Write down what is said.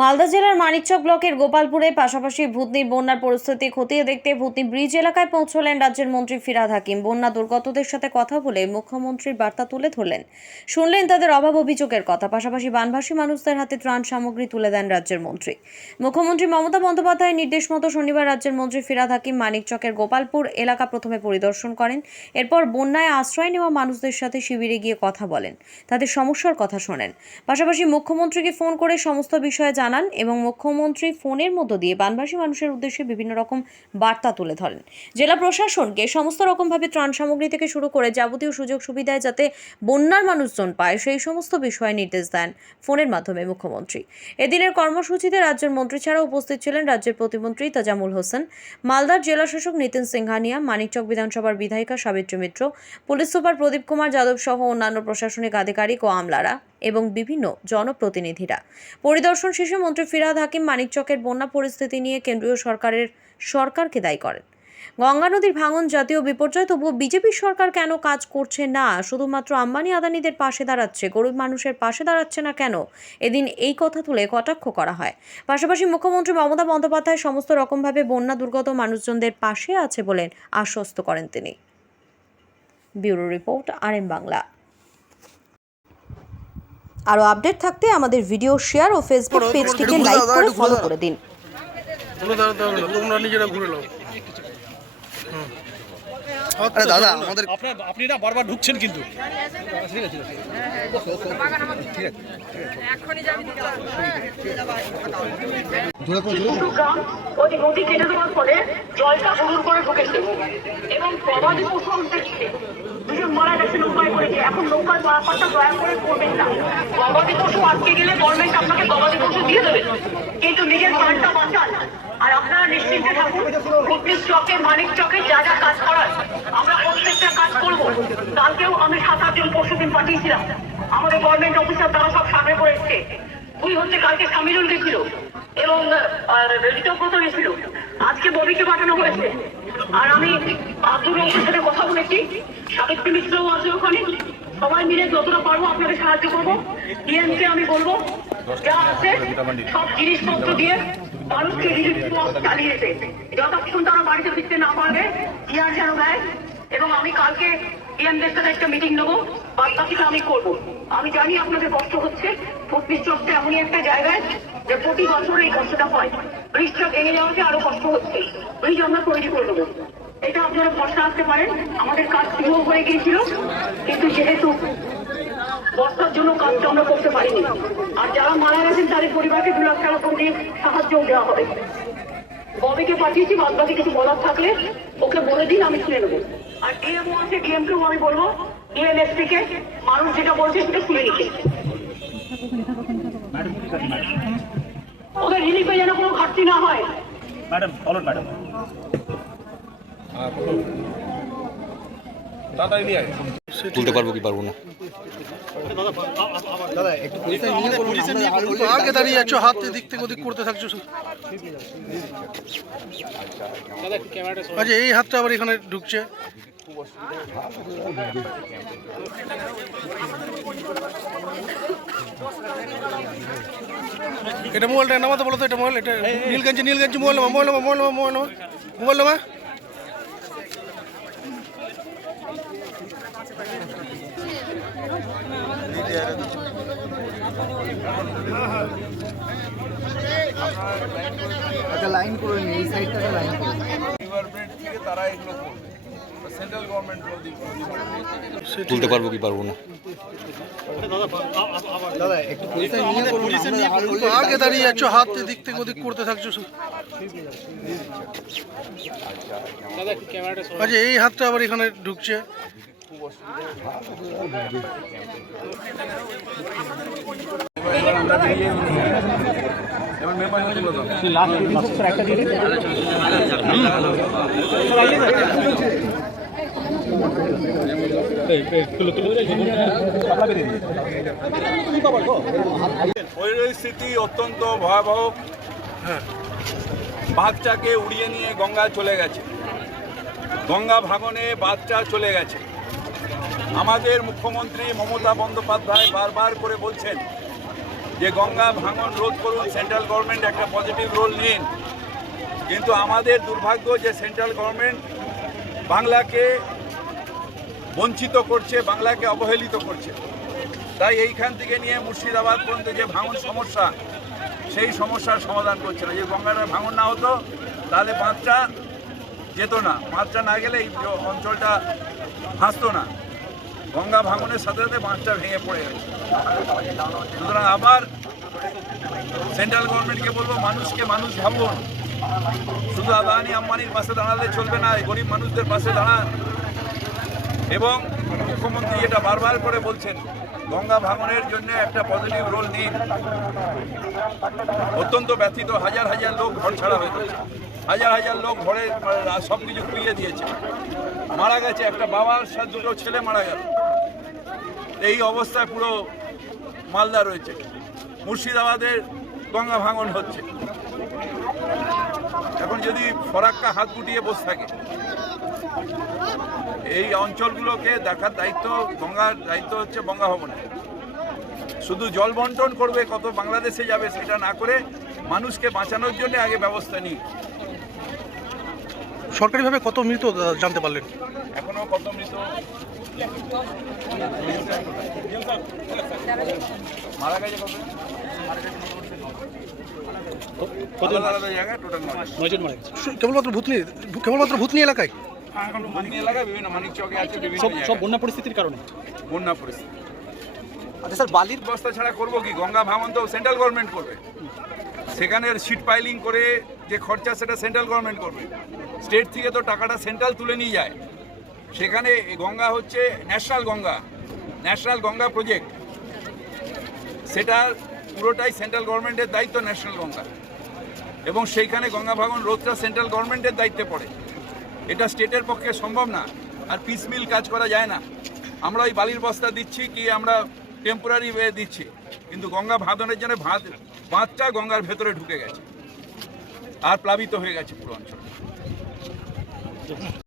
মালদা জেলার মানিকচক ব্লকের গোপালপুরে পাশাপাশি ভূতনির বন্যার পরিস্থিতি খতিয়ে দেখতে ভূতনি ব্রিজ এলাকায় পৌঁছলেন রাজ্যের মন্ত্রী ফিরহাদ হাকিম। বন্যা দুর্গতদের সাথে কথা বলে মুখ্যমন্ত্রীর বার্তা তুলে ধরলেন, শুনলেন তাদের অভাব অভিযোগের কথা। পাশাপাশি বানভাসী মানুষদের হাতে ত্রাণ সামগ্রী তুলে দেন রাজ্যের মন্ত্রী। মুখ্যমন্ত্রী মমতা বন্দ্যোপাধ্যায়ের নির্দেশ মতো শনিবার রাজ্যের মন্ত্রী ফিরহাদ হাকিম মানিকচকের গোপালপুর এলাকা প্রথমে পরিদর্শন করেন। এরপর বন্যায় আশ্রয় নেওয়া মানুষদের সাথে শিবিরে গিয়ে কথা বলেন, তাদের সমস্যার কথা শোনেন। পাশাপাশি মুখ্যমন্ত্রীকে ফোন করে সমস্ত বিষয়ে জানান এবং মুখ্যমন্ত্রী ফোনের মধ্য দিয়ে বানভাসী মানুষের উদ্দেশ্যে বিভিন্ন রকম বার্তা তুলে ধরেন। জেলা প্রশাসনকে সমস্ত রকমভাবে ত্রাণ সামগ্রী থেকে শুরু করে যাবতীয় সুযোগ সুবিধায় যাতে বন্যার মানুষজন পায় সেই সমস্ত বিষয়ে নির্দেশ দেন ফোনের মাধ্যমে মুখ্যমন্ত্রী। এদিনের কর্মসূচিতে রাজ্যের মন্ত্রী ছাড়াও উপস্থিত ছিলেন রাজ্যের প্রতিমন্ত্রী তাজামুল হোসেন, মালদার জেলা শাসক নিতিন সিংহানিয়া, মানিকচক বিধানসভার বিধায়িকা সাবিত্রী মিত্র, পুলিশ সুপার প্রদীপ কুমার যাদব সহ অন্যান্য প্রশাসনিক আধিকারিক ও আমলারা এবং বিভিন্ন জনপ্রতিনিধিরা। পরিদর্শন শেষে মন্ত্রী ফিরহাদ হাকিম মানিকচকের বন্যা পরিস্থিতি নিয়ে কেন্দ্রীয় সরকারকে দায়ী করেন। গঙ্গা নদীর ভাঙন জাতীয় বিপর্যয়, তবুও বিজেপি সরকার কেন কাজ করছে না? শুধুমাত্র আম্বানি আদানিদের পাশে দাঁড়াচ্ছে, গরিব মানুষের পাশে দাঁড়াচ্ছে না কেন? এদিন এই কথা তুলে কটাক্ষ করা হয়। পাশাপাশি মুখ্যমন্ত্রী মমতা বন্দ্যোপাধ্যায় সমস্ত রকমভাবে বন্যা দুর্গত মানুষজনদের পাশে আছে বলে আশ্বস্ত করেন তিনি। Bureau report, RM Bangla. আরও আপডেট থাকতে আমাদের ভিডিও শেয়ার ও ফেসবুক পেজটিকে লাইক করে ফলো করে দিন। আরে দাদা, আমাদের আপনি না বারবার ঢুকছেন কিন্তু নদী কেটে দেওয়ার ফলে জলটা হুড়ুর করে ঢুকেছে এবং গবাদি পশু দেখছে দুজন মারা গেছে নৌকায় করেছে। এখন নৌকার ব্যাপারটা দয়া করে করবেন না। গবাদি পশু আটকে গেলে গভর্নমেন্ট আপনাকে গবাদি পশু দিয়ে দেবে, কিন্তু নিজের প্রাণটা বাঁচান। আর আপনারা নিশ্চিন্তে থাকুন, ভূতনি চকে মানিকচকে যা যা কাজ করার আমরা প্রত্যেকটা কাজ করবো। কালকেও আমি 7-8 জন পরশুদিন পাঠিয়েছিলাম, আমাদের গভর্নমেন্ট অফিসার তারা সব সামনে করে এসছে। কালকে সামিরুল গেছিল এবং ঋতব্রত গেছিল, আজকে ববিকে পাঠানো হয়েছে। আর আমি আব্দুর রহমানের সাথে কথা বলেছি, সাবিত্রী মিত্রও আছে ওখানে। সবাই মিলে যতটা পারবো আপনাদের সাহায্য করবো। ডিএমকে আমি বলবো যা আছে সব জিনিসপত্র দিয়ে মানুষকে রিলিফ চালিয়েছে, যতক্ষণ তারা বাড়িতে ফিরতে না পারবে ইয়ার যেন দেয়। এবং আমি কালকে ডিএমদের সাথে একটা মিটিং নেবো, বাদবাকিটা আমি করবো। আমি জানি আপনাদের কষ্ট হচ্ছে, ভূতনি চকটা এমনই একটা জায়গায় যে প্রতি বছর এই কষ্টটা হয়। ব্রিজটা ভেঙে যাওয়াতে আরো কষ্ট হচ্ছে, ব্রিজ আমরা তৈরি করে দেবো, এটা আপনারা ভরসা আসতে পারেন। আমাদের কাজ শুরু হয়ে গিয়েছিল, কিন্তু যেহেতু বর্ষার জন্য কাজটা আমরা করতে পারিনি। আর যারা মারা গেছেন তাদের পরিবারকে 2 লাখ টাকা করে দিয়ে সাহায্যও দেওয়া হবে। ববিকে পাঠিয়েছি, বাদ বাকি কিছু বলার থাকলে ওকে বলে দিন, আমি শুনে নেবো। আর ডিএমও আছে, ডিএমকেও আমি বলবো ডিএমএসপি কে মানুষ যেটা বলছে সেটা শুনে নিতে। ওদের রিলিফে যেন কোনো ঘাটতি না হয়। ম্যাডাম বলুন ম্যাডাম। তুলতে পারবো কি পারবো না? আগে দাঁড়িয়ে আছো, হাত এদিক থেকে ওদিক করতে থাকছো। আচ্ছা, এই হাতটা আবার এখানে ঢুকছে। এটা মোবাইলটা নামাতে বলো তো, এটা মোবাইল, এটা নীলগঞ্জি মোবাইল নামা, মোবাইল নামা। একটা লাইন করে নিই, এই সাইডটা লাইন করে। তুলতে পারবো কি পারবো না? দাদা একটু আগে দাঁড়িয়ে আছো, হাত এদিক থেকে ওদিক করতে থাকছো। আচ্ছা, এই হাতটা আবার এখানে ঢুকছে। পরিস্থিতি অত্যন্ত ভয়াবহ। বাঁধটাকে উড়িয়ে নিয়ে গঙ্গা চলে গেছে, গঙ্গা ভাঙনে বাঁধটা চলে গেছে। আমাদের মুখ্যমন্ত্রী মমতা বন্দ্যোপাধ্যায় বারবার করে বলছেন যে গঙ্গা ভাঙন রোধ করুন, সেন্ট্রাল গভর্নমেন্ট একটা পজিটিভ রোল নিন। কিন্তু আমাদের দুর্ভাগ্য যে সেন্ট্রাল গভর্নমেন্ট বাংলাকে বঞ্চিত করছে, বাংলাকে অবহেলিত করছে। তাই এইখান থেকে নিয়ে মুর্শিদাবাদ পর্যন্ত যে ভাঙন সমস্যা, সেই সমস্যার সমাধান করছে না। যে গঙ্গার ভাঙন না হতো তাহলে বাঁধটা যেত না, বাঁধটা না গেলে এই অঞ্চলটা ভাসতো না। গঙ্গা ভাঙনের সাথে সাথে বাঁধটা ভেঙে পড়ে গেছে। সুতরাং আবার সেন্ট্রাল গভর্নমেন্টকে বলবো, মানুষকে মানুষ ভাবুন। শুধু আদানি আম্বানির পাশে দাঁড়ালে চলবে না, গরিব মানুষদের পাশে দাঁড়ান। এবং মুখ্যমন্ত্রী এটা বারবার করে বলছেন, গঙ্গা ভাঙনের জন্য একটা পজিটিভ রোল নিন। অত্যন্ত ব্যথিত, হাজার হাজার লোক ঘর ছাড়া হয়ে গেছে, হাজার হাজার লোক ঘরে সব কিছু খুইয়ে দিয়েছে, মারা গেছে। একটা বাবার সাথে দুটো ছেলে মারা গেল। এই অবস্থায় পুরো মালদা রয়েছে। মুর্শিদাবাদের গঙ্গা ভাঙন হচ্ছে। এখন যদি ফরাক্কা হাত গুটিয়ে বসে থাকে, এই অঞ্চলগুলোকে দেখার দায়িত্ব, গঙ্গার দায়িত্ব হচ্ছে গঙ্গা ভবনের। শুধু জল বন্টন করবে, কত বাংলাদেশে যাবে সেটা না করে মানুষকে বাঁচানোর জন্য আগে ব্যবস্থা নিই। সরকারিভাবে কত মৃত জানতে পারলেন? এখনো কত মৃত মারা গেছে, কত আলাদা আলাদা জায়গায় টোটাল 9 জন মারা গেছে। কেবলমাত্র ভূতনি এলাকায়? ভূতনি এলাকায় বিভিন্ন মানিক চকে আছে, বিভিন্ন সব জায়গায়। বন্যা পরিস্থিতির কারণে। বন্যা পরিস্থিতি। আচ্ছা স্যার, বালির বস্তা ছাড়া করবো কি? গঙ্গা ভাঙন তো সেন্ট্রাল গভর্নমেন্ট করবে। সেখানে সিট পাইলিং করে যে খরচা, সেটা সেন্ট্রাল গভর্নমেন্ট করবে। স্টেট থেকে তো টাকাটা সেন্ট্রাল তুলে নিয়ে যায়। সেখানে গঙ্গা হচ্ছে ন্যাশনাল গঙ্গা প্রজেক্ট। সেটা পুরোটাই সেন্ট্রাল গভর্নমেন্টের দায়িত্ব, ন্যাশনাল গঙ্গা। এবং সেইখানে গঙ্গা ভাঙন রোধটা সেন্ট্রাল গভর্নমেন্টের দায়িত্বে পড়ে। এটা স্টেটের পক্ষে সম্ভব না, আর পিসমিল কাজ করা যায় না। আমরা ওই বালির বস্তা দিচ্ছি কি, আমরা টেম্পোরারি ওয়ে দিচ্ছি, কিন্তু গঙ্গা ভাঙনের জন্য বাঁধটা গঙ্গার ভেতরে ঢুকে গেছে আর প্লাবিত হয়ে গেছে পুরো অঞ্চল।